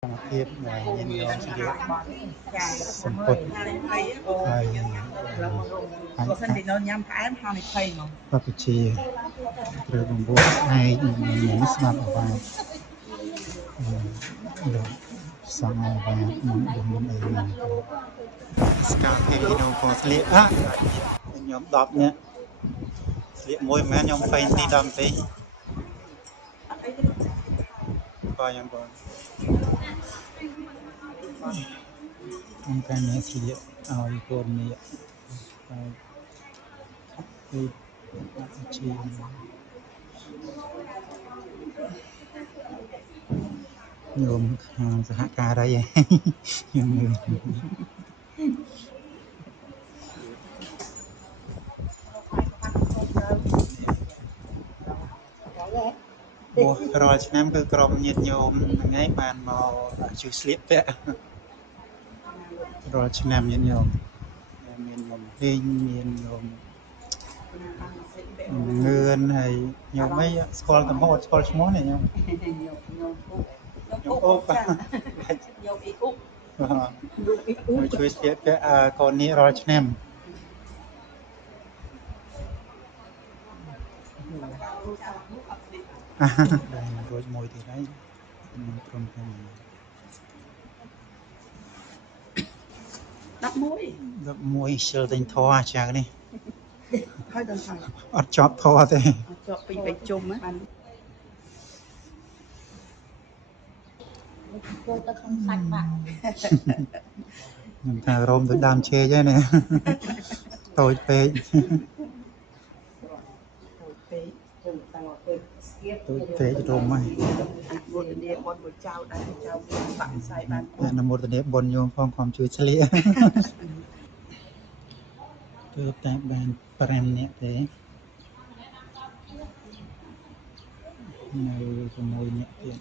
ភាពមានយមស្លៀកសំពត់ហើយបើសិនជាញ៉ាំផ្អែមហានិភ័យហ្មងបព្វជិត្រូវបង្រួបស្អែកនឹងស្ដាប់អវាទសងអវាទនឹងមិនអីហ្នឹងស្កាភេវីណូក៏ស្លៀកខ្ញុំ10នាក់ស្លៀកមួយមិនមែនខ្ញុំហ្វេនទី10ទេបាទខ្ញុំបងខ្ញុំកាញ់ស្លៀកឲ្យពណ៌នេះហើយគឺជាញោមខាងសហការីខ្ញុំមើលរាល់ឆ្នាំគឺក្រុមញាតិញោមហ្នឹងឯងបានមកជួយស្លៀកពាក់រាល់ឆ្នាំញាតិញោមមានញោមពេញមានញោមងឿនហើយញោមអីស្គាល់តែមកស្គាល់ឈ្មោះនេះញោមញោមអូបញោមអ៊ីអ៊ុកជួយស្លៀកពាក់កូននេះរាល់ឆ្នាំដែររួចមួយទៀតហើយខ្ញុំព្រមទាំង11ជិលទិញធေါ်ចានេះហើយដល់ហើយអត់ជាប់ធေါ်ទេជាប់ពីបេជុំហ្នឹងចូលទៅក្នុងសាច់បាក់ខ្ញុំថារោមទៅដើមឈែកហើយណាតូចពេកតូចពេករោមហើយអនុមោទនាបុណ្យមួយចៅដែរចៅបាក់ផ្សាយបានអនុមោទនាបុណ្យញោមផងខំជួយឆ្លៀកគឺតែបាន5នាក់ទេនៅជាមួយអ្នកទៀត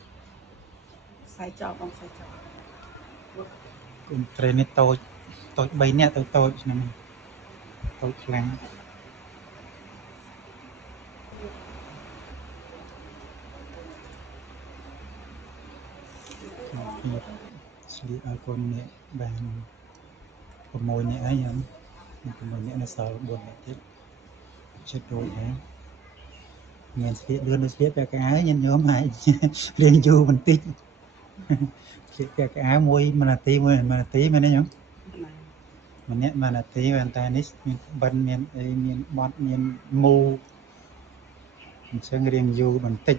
ផ្សាយចោលបងផ្សាយចោលគុំត្រេននេះតូច3នាក់ទៅតូចឆ្នាំតូចខ្លាំងស្លៀកឲ្យកូននេះបាន6នាក់ហើយខ្ញុំ6នាក់នៅសល់4នាក់ទៀតចិត្តដូចដែរមានស្លៀកលឿនដូចស្លៀកពាក់កៅអៅញញោមហើយរៀងយូរបន្តិចស្លៀកពាក់កៅអៅមួយនាទីមែនទេញោមម្នាក់1នាទីប៉ុន្តែនេះមានបិណ្ឌមានអីមានបត់មានមូអញ្ចឹងរៀងយូរបន្តិច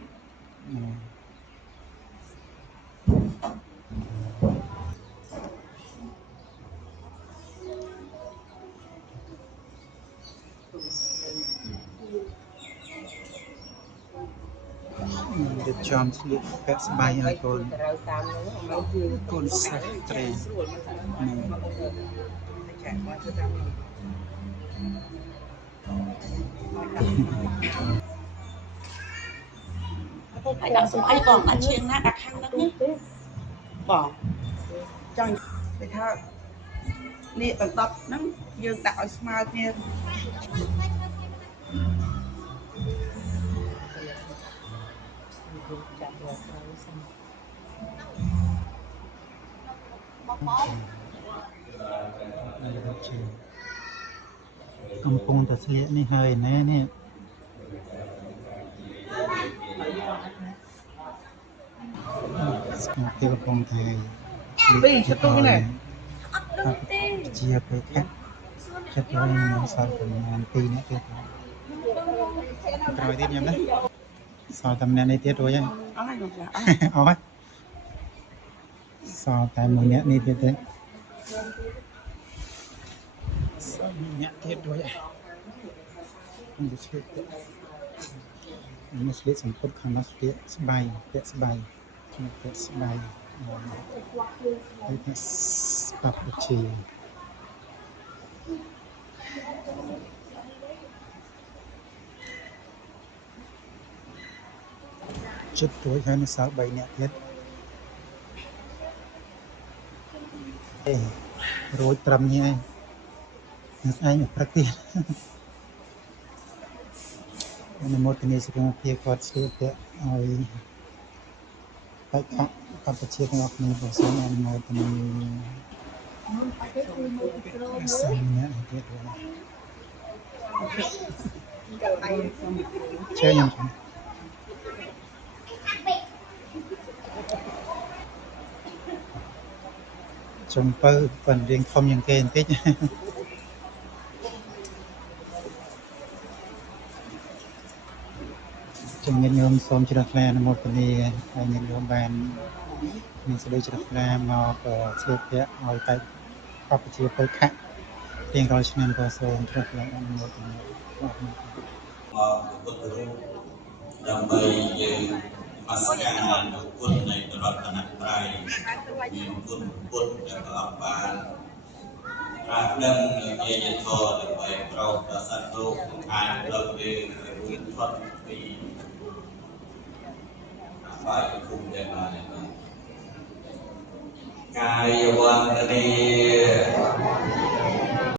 រៀបចំស្លៀកពាក់ស្បៃឲ្យកូនកូនសាស្ត្រីហើយដាក់សម្អីបងដាក់ឈៀងណាដាក់ខាងហ្នឹងបងចង់គេថានេះបន្តហ្នឹងយើងដាក់ឲ្យស្មើគ្នាកំពុងតែស្លៀកនេះហើយណែនេះស្គាល់គេកំពុងតែពីជតុងនេះអត់លុយទេជាពេលខាត់ចិត្តឲ្យនឹងសល់ប្រហែល2នាក់ទៀតក្រោយទៀតខ្ញុំណាសល់តែម្នាក់នេះទៀតរួចហើយអស់ហើយបងចាអស់ហើយសល់តែ1នាក់នេះទៀតទេសល់1នាក់ទៀតរួចហើយខ្ញុំទៅឆ្លៀតនេះឆ្លៀតសំពត់ខាងនោះឆ្លៀតស្បៃពាក់ស្បៃពាក់ស្បៃហើយពាក់ស្បព្វជិចិត្តរួចហើយនៅសល់3នាក់ទៀតរួចត្រឹមនេះហើយនៅស្អែកព្រឹកទៀតអនុមោទនាសុខភាពគាត់ស្លៀកពាក់ឲ្យ ហើយអបជារបស់គ្នាបើសិនអនុមោទនី អត់ទេគឺមើលក្រូ សិនអ្នកទៀតជើញខ្ញុំចំពៅប៉ុនរៀងធំជាងគេបន្តិចជំនាញញោមសូមជ្រះថ្លាអនុមោទនីហើយញាតិញោមបានមានសេចក្តីជ្រះថ្លាមកស្លៀកពាក់ឲ្យតែអបជាពលខៈរៀងរាល់ឆ្នាំក៏សូមជ្រះថ្លាអនុមោទនីបាទមកពុទ្ធរូបដើម្បីយើងនមស្ការនៅគុណនៃរតនត្រ័យមានគុណពុទ្ធដែលព្រះអង្គបានត្រាស់ដឹងនៅញាយធម៌ដើម្បីប្រោសប្រសិទ្ធលោកអាចលើកយើងរួចផុតពីអបាយភូមិដែលបានកាយវន្តនី